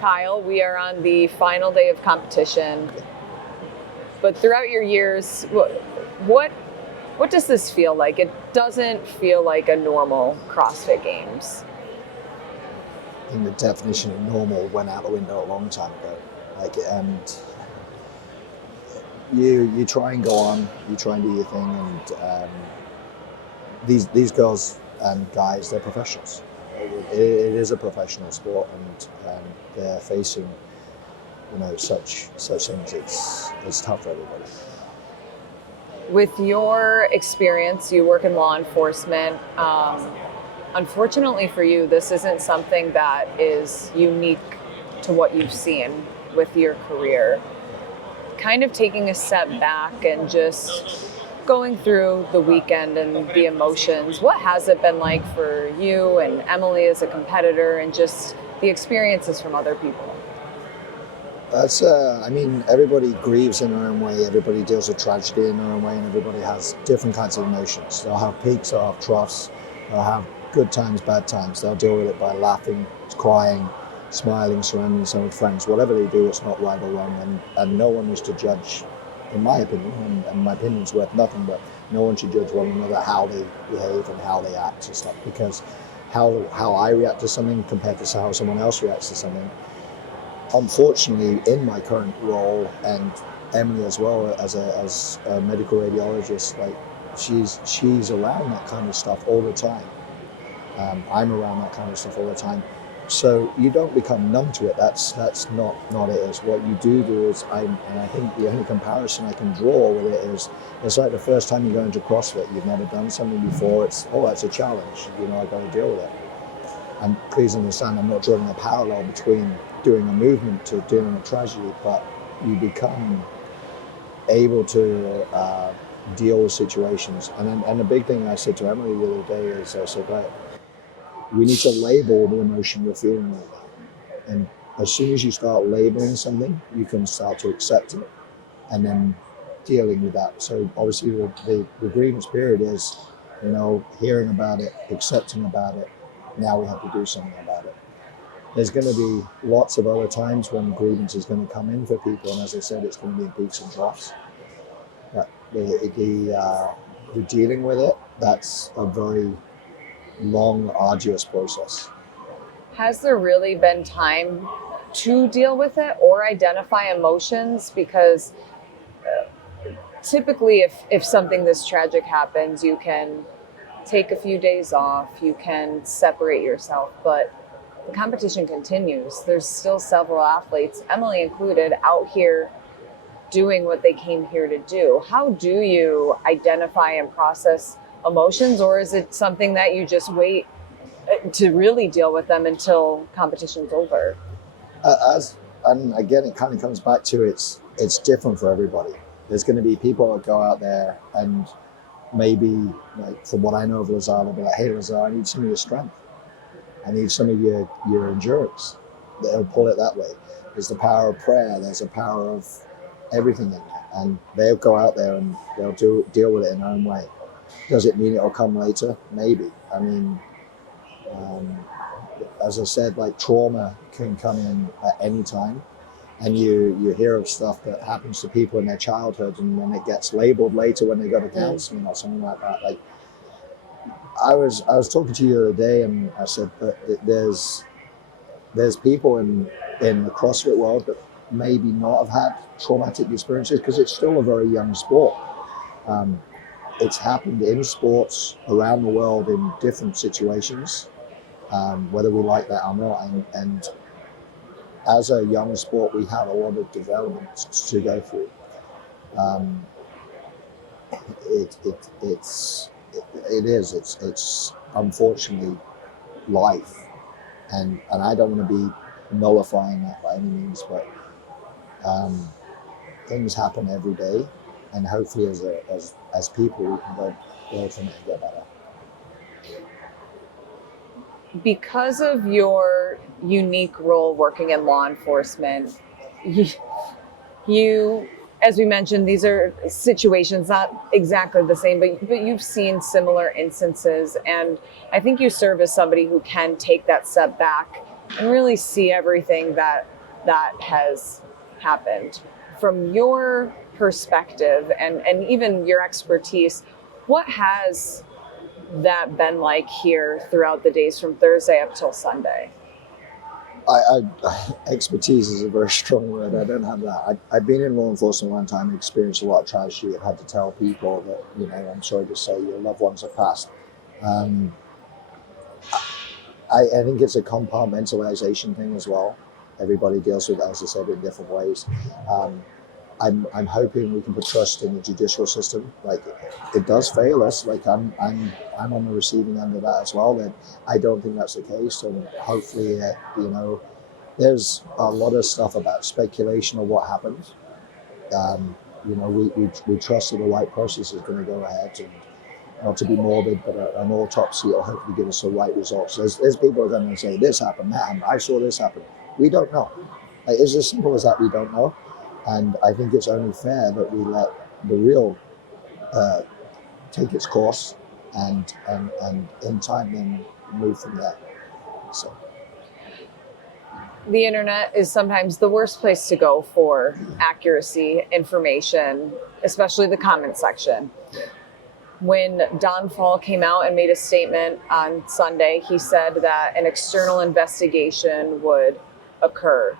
Kyle, we are on the final day of competition. But throughout your years, what does this feel like? It doesn't feel like a normal CrossFit Games. I think the definition of normal went out the window a long time ago. And you try and go on, you try and do your thing, and these girls and guys, they're professionals. It is a professional sport, and they're facing, such things. It's tough for everybody. With your experience, you work in law enforcement. Unfortunately for you, this isn't something that is unique to what you've seen with your career. Kind of taking a step back and just going through the weekend and the emotions, what has it been like for you and Emily as a competitor, and just the experiences from other people? That's, everybody grieves in their own way, everybody deals with tragedy in their own way, and everybody has different kinds of emotions. They'll have peaks, they'll have troughs, they'll have good times, bad times. They'll deal with it by laughing, crying, smiling, surrounding themselves with friends. Whatever they do, it's not right or wrong, and no one is to judge, in my opinion, and my opinion's worth nothing, but no one should judge one another how they behave and how they act and stuff, because how I react to something compared to how someone else reacts to something. Unfortunately, in my current role, and Emily as well as a medical radiologist, she's around that kind of stuff all the time. I'm around that kind of stuff all the time. So you don't become numb to it. That's not it. Is what you do is, and I think the only comparison I can draw with it is, it's like the first time you go into CrossFit, you've never done something before. That's a challenge. I've got to deal with it. And please understand, I'm not drawing a parallel between doing a movement to doing a tragedy, but you become able to deal with situations. And the big thing I said to Emily the other day is, I said, right, we need to label the emotion you're feeling right now. And as soon as you start labeling something, you can start to accept it and then dealing with that. So obviously the grievance period is, hearing about it, accepting about it. Now we have to do something about it. There's going to be lots of other times when grievance is going to come in for people, and as I said, it's going to be in peaks and troughs. But the dealing with it, that's a very long, arduous process. Has there really been time to deal with it or identify emotions? Because typically if something this tragic happens, you can take a few days off, you can separate yourself, but the competition continues. There's still several athletes, Emily included, out here doing what they came here to do. How do you identify and process emotions, or is it something that you just wait to really deal with them until competition's over? And again, it kind of comes back to it's different for everybody. There's going to be people that go out there and maybe, like from what I know of Lazar, they'll be like, hey Lazar, I need some of your strength. I need some of your endurance. They'll pull it that way. There's the power of prayer. There's a power of everything in there. And they'll go out there and they'll deal with it in their own way. Does it mean it'll come later? Maybe. As I said, trauma can come in at any time. And you hear of stuff that happens to people in their childhood, and then it gets labeled later when they go to counseling or something like that. I was talking to you the other day, and I said that there's people in the CrossFit world that maybe not have had traumatic experiences because it's still a very young sport. It's happened in sports around the world in different situations, whether we like that or not. And as a young sport, we have a lot of development to go through. It's unfortunately life, and I don't want to be nullifying that by any means, but things happen every day, and hopefully as people we can go from it and get better. Because of your unique role working in law enforcement, you, as we mentioned, these are situations not exactly the same, but you've seen similar instances, and I think you serve as somebody who can take that step back and really see everything that has happened. From your perspective and even your expertise, what has that been like here throughout the days from Thursday up till Sunday? Expertise is a very strong word. I don't have that. I've been in law enforcement one time, experienced a lot of tragedy. I've had to tell people that, I'm sorry to say your loved ones have passed. I think it's a compartmentalization thing as well. Everybody deals with it, as I said, in different ways. I'm hoping we can put trust in the judicial system. Like, it does fail us. Like, I'm on the receiving end of that as well. And I don't think that's the case. And hopefully, there's a lot of stuff about speculation of what happened. We trust that the right process is going to go ahead, and not to be morbid, but an autopsy will hopefully give us the right results. There's people who are going to say this happened, that happened, I saw this happen. We don't know. It's as simple as that. We don't know. And I think it's only fair that we let the real take its course and in time then move from there. So the internet is sometimes the worst place to go for accuracy, information, especially the comment section. When Don Fall came out and made a statement on Sunday, he said that an external investigation would occur.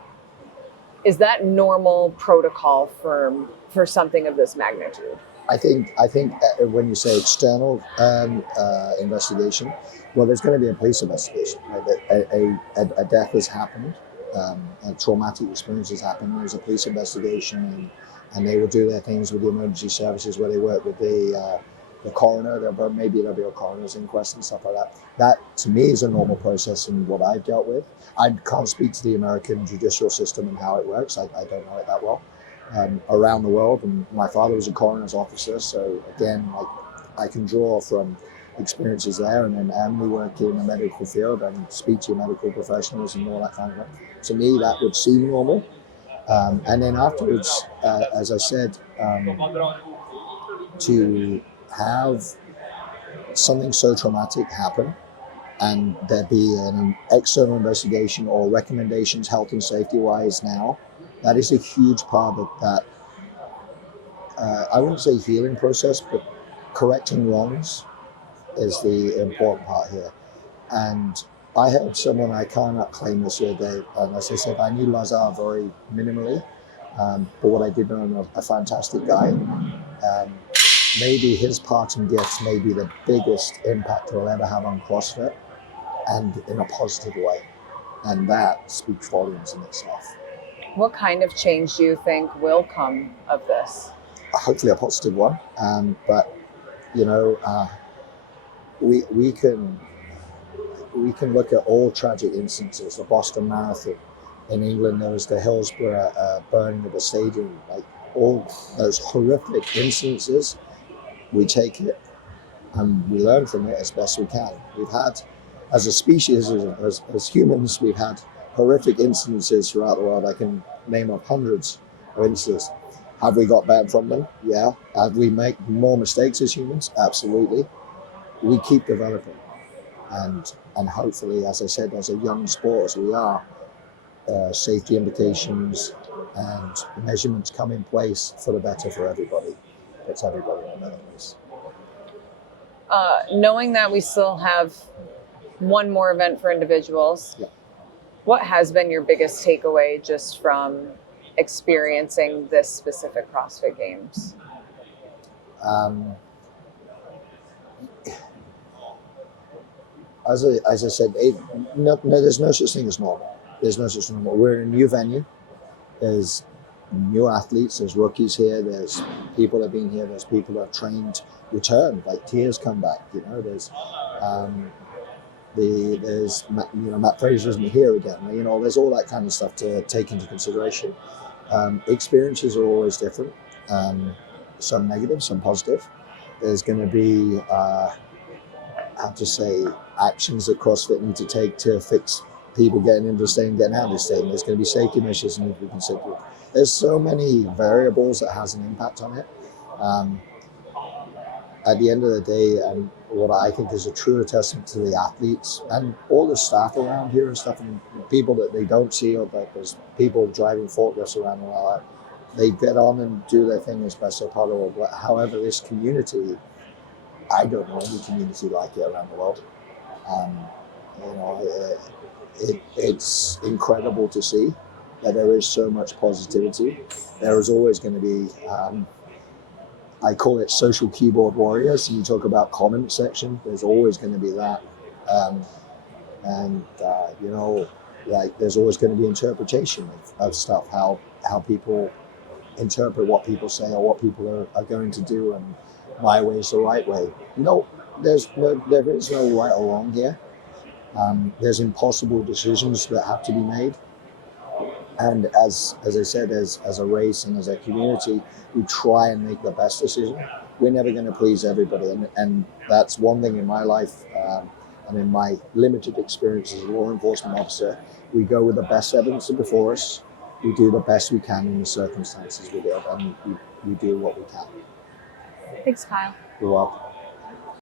Is that normal protocol for something of this magnitude? I think when you say external investigation, well, there's going to be a police investigation. Right? A death has happened, a traumatic experience has happened. There's a police investigation, and they will do their things with the emergency services where they work with the coroner. Maybe there'll be a coroner's inquest and stuff like that. That, to me, is a normal process in what I've dealt with. I can't speak to the American judicial system and how it works. I don't know it that well. Around the world, and my father was a coroner's officer, so again, I can draw from experiences there, and then Emily working in the medical field and speak to medical professionals and all that kind of thing. To me, that would seem normal. And then afterwards, as I said, to have something so traumatic happen and there be an external investigation or recommendations health and safety wise now, that is a huge part of that, I wouldn't say healing process, but correcting wrongs is the important part here. And I had someone, I cannot claim this the other day, and as I said, I knew Lazar very minimally, but what I did know him, a fantastic guy. Maybe his parting gifts may be the biggest impact he'll ever have on CrossFit, and in a positive way. And that speaks volumes in itself. What kind of change do you think will come of this? Hopefully a positive one. But, we can look at all tragic instances. The Boston Marathon in England, there was the Hillsborough burning of a stadium. Like, all those horrific instances, we take it and we learn from it as best we can. We've had, as a species, as humans, we've had horrific instances throughout the world. I can name up hundreds of instances. Have we got better from them? Yeah. Have we made more mistakes as humans? Absolutely. We keep developing. And hopefully, as I said, as a young sport as we are, safety implications and measurements come in place for the better for everybody. Puts everybody in a better place. Knowing that we still have one more event for individuals, yeah. What has been your biggest takeaway just from experiencing this specific CrossFit Games? As I said, there's no such thing as normal. There's no such thing as normal. We're in a new venue. There's new athletes. There's rookies here. There's people that have been here. There's people that have trained, returned, like Tia's come back. There's Matt Fraser isn't here again. There's all that kind of stuff to take into consideration. Experiences are always different. Some negative, some positive. There's going to be, actions that CrossFit need to take to fix people getting into the stadium, getting out of the stadium. There's going to be safety measures that need to be considered. There's so many variables that has an impact on it. At the end of the day, what I think is a truer testament to the athletes and all the staff around here and stuff, and people that they don't see, or that there's people driving forklifts around the world. They get on and do their thing as best they possible. But however, this community, I don't know any community like it around the world. Um, it's incredible to see that there is so much positivity. There is always going to be, I call it social keyboard warriors. And you talk about comment section, there's always going to be that. Like there's always going to be interpretation of stuff, how people interpret what people say or what people are going to do, and my way is the right way. There is no right or wrong here. There's impossible decisions that have to be made. And as I said, as a race and as a community, we try and make the best decision. We're never going to please everybody. And that's one thing in my life, and in my limited experience as a law enforcement officer. We go with the best evidence before us. We do the best we can in the circumstances we do, and we do what we can. Thanks, Kyle. You're welcome.